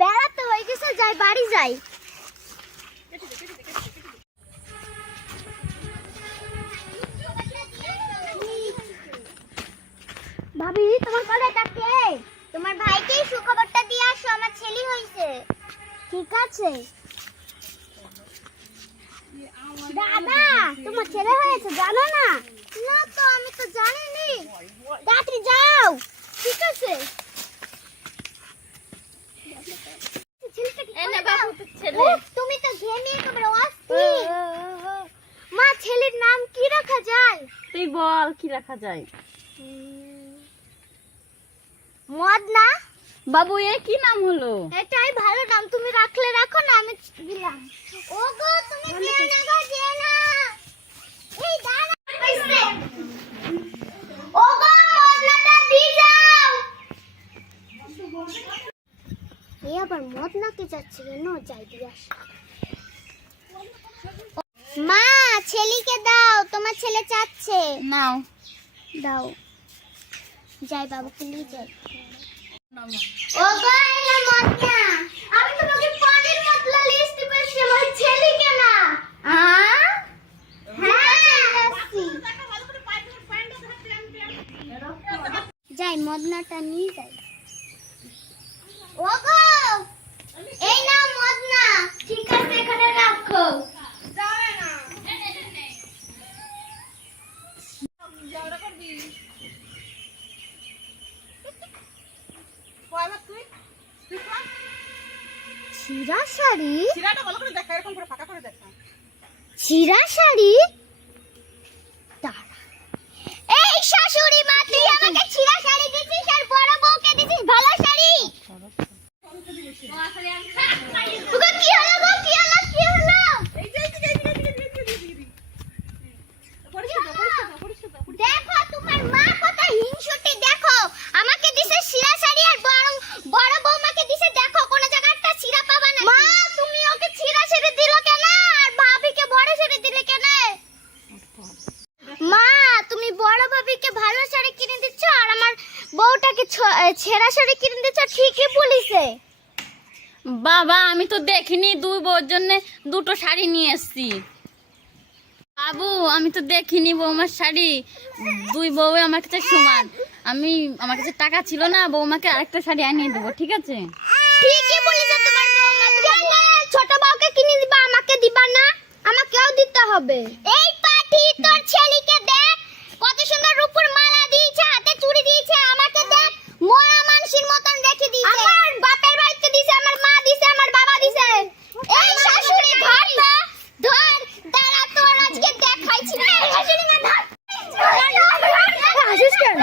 বেড়াতে হয়ে গেছে, যাই বাড়ি যাই। ভাবি তোমার কলেটা কে? তোমার ভাইকে সুখবরটা দিয়ে আসো, আমার ছেলে হইছে। ঠিক আছে দাদা, তোমার ছেলে হয়েছে জানো না? না তো, আমি তো জানিনি। তাড়াতাড়ি যাও। ঠিক আছে তুমি তো ঘেমে একেবারে অস্থির। মা, ছেলের নাম কি রাখা যায়? তুই বল কি রাখা যায়। মদনা। বাবু এ কি নাম হলো? এটাই ভালো নাম, তুমি রাখলে রাখো না, আমি দিলাম। ওগো তুমি যেও না গো, যেও না। এই দাঁড়া কইছে। ওগো মদনাটা দি যাও। এই আবার মদনাকে যাচ্ছে কেন? যাই দিয়ে আসি। মা, ছেলেকে দাও, তোমার ছেলে চাচ্ছে। নাও দাও। যাই বাবুকে নিয়ে যাই। ওগো এই না মদনা, আমি তোমাকে পানির মতলা লিস্ট পেয়েছি, আমার ছেলেকে না। হ্যাঁ যাই, মদনাটা নিয়ে যাই। ওগো এই নাও মদনা। ঠিক আছে, এখানে রাখো। ছিঁড়া শাড়ি? ছিঁড়া শাড়ি? দাঁড়া। এই শাশুড়ি মা, তুই আমাকে ছিঁড়া শাড়ি দিছিস আর বড় বউকে দিছিস ভালো শাড়ি। ওগো কি হলো গো, কি হলো, কি হলো? দেখো তোমার মা কত হিংসুটে, দেখো আমাকে দিছে ছিঁড়া শাড়ি আর বড় বৌমাকে দিছে দেখো কোন জায়গাটা ছিঁড়া পাবা না। মা, তুমি ওকে ছিঁড়া শাড়ি দিলে কেন আর ভাবিকে বড় শাড়ি দিলে কেন? মা, তুমি বড় ভাবিকে ভালো শাড়ি কিনে দিচ্ছ আর আমার বউটাকে ছেঁড়া শাড়ি কিনে দিচ্ছ, ঠিকই বলিছে। বাবা আমি তো দেখিনি, দুই বউর জন্য দুটো শাড়ি নিয়ে এসেছি। বাবু আমি তো দেখিনি বৌমার শাড়ি, দুই বউ আমার কাছে সমান। আমার কাছে টাকা ছিল না, বৌমাকে আরেকটা শাড়ি আনিয়ে দেবো, ঠিক আছে? ঠিকই বলিছে তোমার বৌমা। ছোট বউকে কিনে দিবা, আমাকে দিবা না? আমাকেও দিতে হবে। এই পাটি, তোর ছেলেকে দেখ কত সুন্দর রূপোর মালা দিয়েছে, হাতে চুড়ি দিয়েছে, আমাকে দেখ মরা মানুষের মতন রেখে দিয়েছে। আমার বাপের বাড়িতে দিয়েছে, আমার মা দিয়েছে, আমার বাবা দিয়েছে। এই শাশুড়ি ধর না, ধর। দাঁড়া, তোর আজকে দেখাইছি না। শাশুড়ি না, ধর। হাসিস কেন?